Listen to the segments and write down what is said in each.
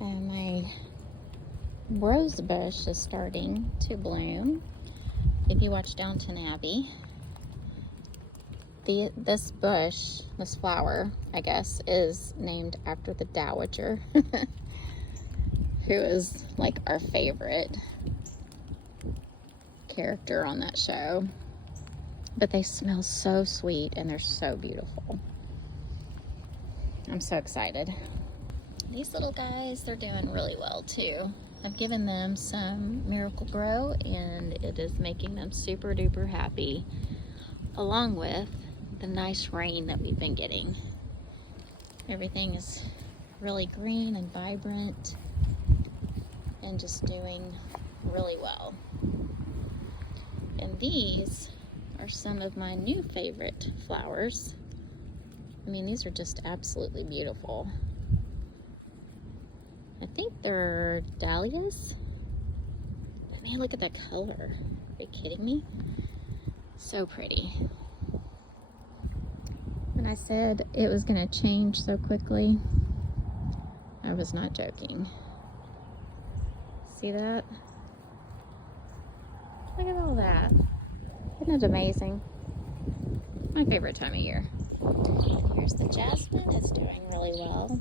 And my rose bush is starting to bloom. If you watch Downton Abbey, this bush, this flower, I guess, is named after the Dowager, who is like our favorite character on that show. But they smell so sweet and they're so beautiful. I'm so excited. These little guys, they're doing really well too. I've given them some Miracle-Gro and it is making them super duper happy, along with the nice rain that we've been getting. Everything is really green and vibrant and just doing really well. And these are some of my new favorite flowers. I mean, these are just absolutely beautiful. I think they're dahlias. But man, look at that color. Are you kidding me? So pretty. When I said it was gonna change so quickly, I was not joking. See that? Look at all that. Isn't it amazing? My favorite time of year. Here's the jasmine. It's doing really well.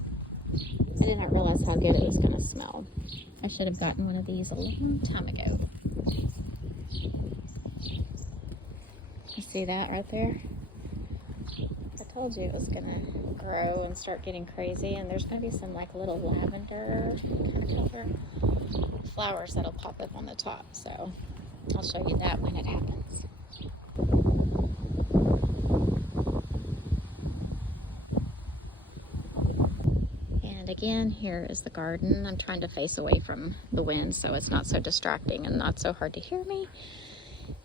I didn't realize how good it was going to smell. I should have gotten one of these a long time ago. You see that right there? I told you it was going to grow and start getting crazy, and there's going to be some like little lavender kind of color flowers that'll pop up on the top, so I'll show you that when it happens. And again, here is the garden. I'm trying to face away from the wind so it's not so distracting and not so hard to hear me.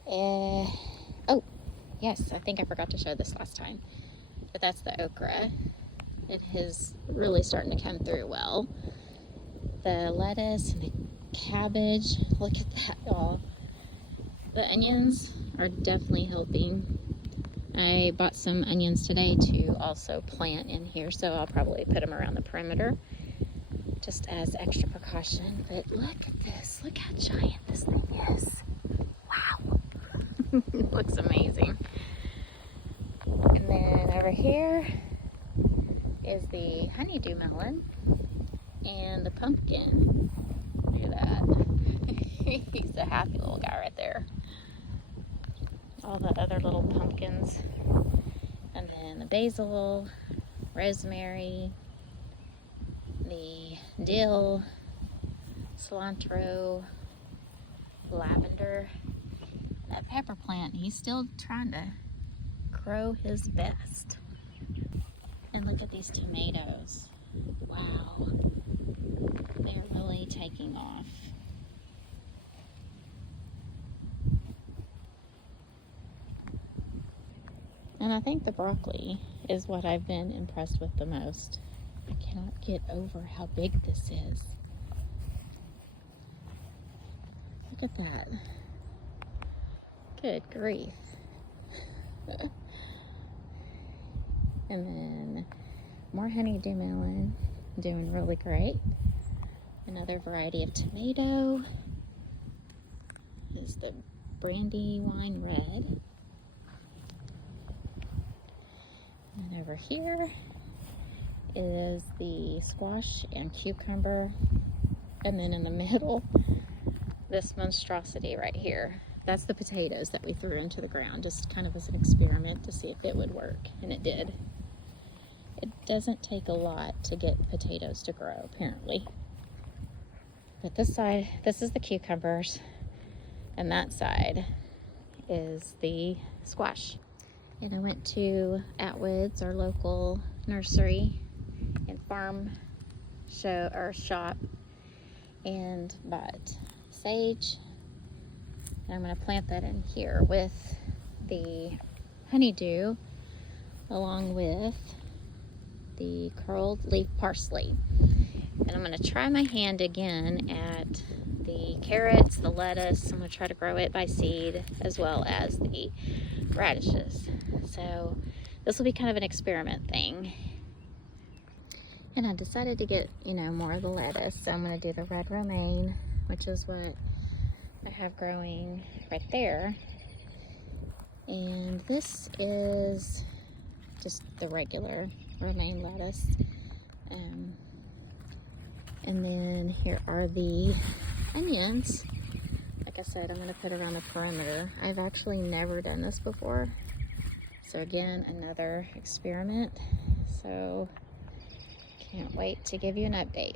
Oh, yes, I think I forgot to show this last time. But that's the okra. It is really starting to come through well. The lettuce and the cabbage, look at that, y'all. The onions are definitely helping. I bought some onions today to also plant in here, so I'll probably put them around the perimeter just as extra precaution. But look at this. Look how giant this thing is. Wow. It looks amazing. And then over here is the honeydew melon and the pumpkin. Look at that. He's a happy little guy right there. All the other little pumpkins, and then the basil, rosemary, the dill, cilantro, lavender. That pepper plant, he's still trying to grow his best. And look at these tomatoes. Wow, they're really taking off. And I think the broccoli is what I've been impressed with the most. I cannot get over how big this is. Look at that. Good grief. And then more honeydew melon, doing really great. Another variety of tomato is the Brandywine Red. And over here is the squash and cucumber. And then in the middle, this monstrosity right here. That's the potatoes that we threw into the ground, just kind of as an experiment to see if it would work. And it did. It doesn't take a lot to get potatoes to grow, apparently. But this side, this is the cucumbers. And that side is the squash. And I went to Atwood's, our local nursery and farm shop, and bought sage. And I'm going to plant that in here with the honeydew, along with the curled leaf parsley. And I'm going to try my hand again at the carrots, the lettuce. I'm going to try to grow it by seed, as well as the radishes. So this will be kind of an experiment thing. And I decided to get, you know, more of the lettuce. So I'm going to do the red romaine, which is what I have growing right there. And this is just the regular romaine lettuce. And then here are the onions. Like I said, I'm going to put around the perimeter. I've actually never done this before. So again, another experiment. So can't wait to give you an update.